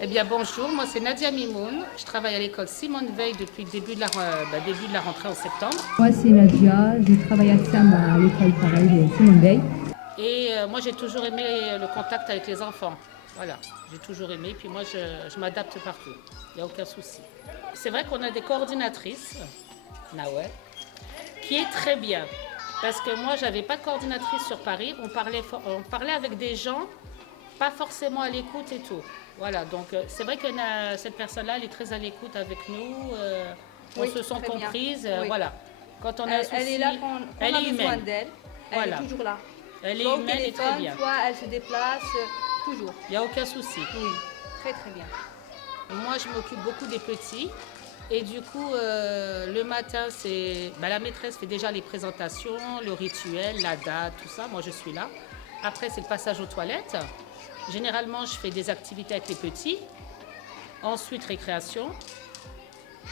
Eh bien bonjour, moi c'est Nadia Mimoun. Je travaille à l'école Simone Veil depuis le début de la rentrée en septembre. Moi, c'est Nadia, je travaille à SAM à l'école pareil de Simone Veil. Et moi j'ai toujours aimé le contact avec les enfants. Voilà, j'ai toujours aimé. Puis moi je m'adapte partout. Il n'y a aucun souci. C'est vrai qu'on a des coordinatrices, Nawel, qui est très bien. Parce que moi j'avais pas de coordinatrice sur Paris. On parlait avec des gens, pas forcément à l'écoute et tout. Voilà, donc c'est vrai que cette personne-là, elle est très à l'écoute avec nous. On Oui, se sent très bien. comprise. Oui. Voilà. Quand on a un Elle est souci, là quand elle on a est besoin humaine. d'elle. Elle Voilà. est toujours là. Elle est Soit au humaine et très téléphone, bien. soit elle se déplace, toujours. Il n'y a aucun souci. Oui, très très bien. Moi, je m'occupe beaucoup des petits. Et du coup, le matin, la maîtresse fait déjà les présentations, le rituel, la date, tout ça. Moi, je suis là. Après, c'est le passage aux toilettes. Généralement, je fais des activités avec les petits. Ensuite, récréation.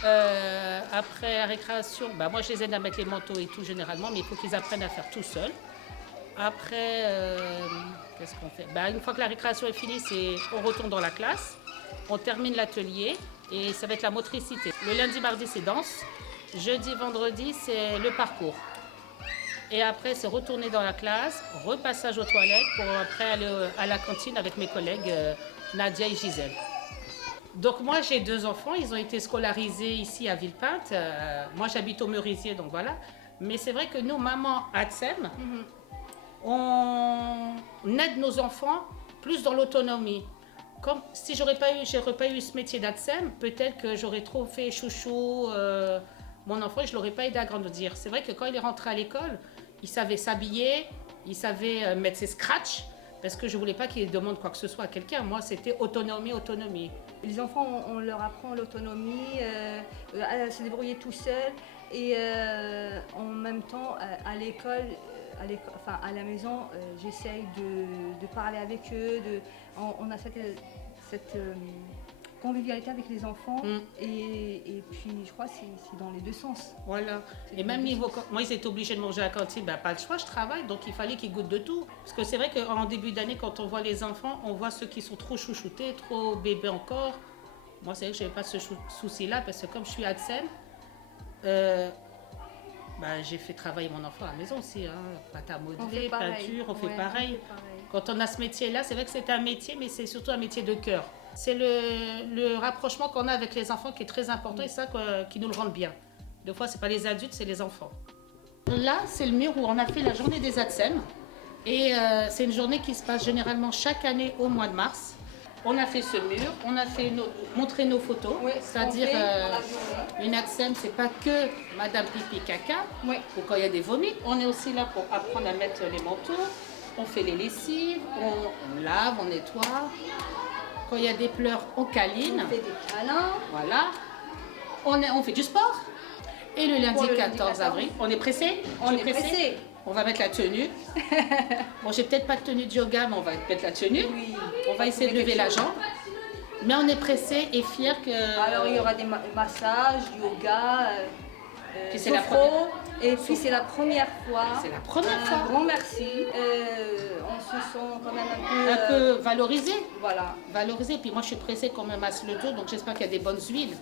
Après la récréation, moi, je les aide à mettre les manteaux et tout généralement, mais il faut qu'ils apprennent à faire tout seuls. Après, qu'est-ce qu'on fait? Une fois que la récréation est finie, on retourne dans la classe, on termine l'atelier et ça va être la motricité. Le lundi, mardi, c'est danse. Jeudi, vendredi, c'est le parcours. Et après, c'est retourner dans la classe, repassage aux toilettes pour après aller à la cantine avec mes collègues Nadia et Gisèle. Donc moi, j'ai 2 enfants, ils ont été scolarisés ici à Villepinte. Moi, j'habite au Merisier, donc voilà. Mais c'est vrai que nous, maman Atsem, on aide nos enfants plus dans l'autonomie. Comme si j'aurais pas eu ce métier d'ADSEM, peut-être que j'aurais trop fait chouchou mon enfant et je l'aurais pas aidé à grandir. C'est vrai que quand il est rentré à l'école, il savait s'habiller, il savait mettre ses scratchs, parce que je voulais pas qu'il demande quoi que ce soit à quelqu'un. Moi, c'était autonomie, autonomie. Les enfants, on leur apprend l'autonomie, à se débrouiller tout seuls. Et en même temps, à l'école, à la maison, j'essaye de parler avec eux. On a cette convivialité avec les enfants. Et puis, je crois que c'est dans les deux sens. Voilà. Et même niveau, moi, ils étaient obligés de manger à la cantine. Pas le choix, je travaille, donc il fallait qu'ils goûtent de tout. Parce que c'est vrai qu'en début d'année, quand on voit les enfants, on voit ceux qui sont trop chouchoutés, trop bébés encore. Moi, c'est vrai que je n'avais pas ce souci-là, parce que comme je suis ADSEM, j'ai fait travailler mon enfant à la maison aussi. Pâte à modeler, peinture, on fait pareil. Quand on a ce métier-là, c'est vrai que c'est un métier, mais c'est surtout un métier de cœur. C'est le rapprochement qu'on a avec les enfants qui est très important et ça qui nous le rend bien. Des fois, ce n'est pas les adultes, c'est les enfants. Là, c'est le mur où on a fait la journée des ADSEM. Et c'est une journée qui se passe généralement chaque année au mois de mars. On a fait ce mur, on a fait montrer nos photos, c'est-à-dire une ADSEM, c'est pas que Madame Pipi Caca, ou quand il y a des vomis. On est aussi là pour apprendre à mettre les manteaux, on fait les lessives, on lave, on nettoie. Quand il y a des pleurs, on câline. On fait des câlins. Voilà. On fait du sport. Et le lundi 14 avril, on est pressé? On est pressé. On va mettre la tenue. Bon, j'ai peut-être pas de tenue de yoga, mais on va mettre la tenue. Oui. On va essayer de lever la jambe. Mais on est pressé et fier que... Alors, il y aura des massages, du yoga, Puis c'est sophro. Et puis, c'est la première fois. C'est la première fois. Un grand merci. On se sent quand même un peu valorisé. Voilà. Valorisé. Puis moi, je suis pressée qu'on me masse le dos, donc j'espère qu'il y a des bonnes huiles.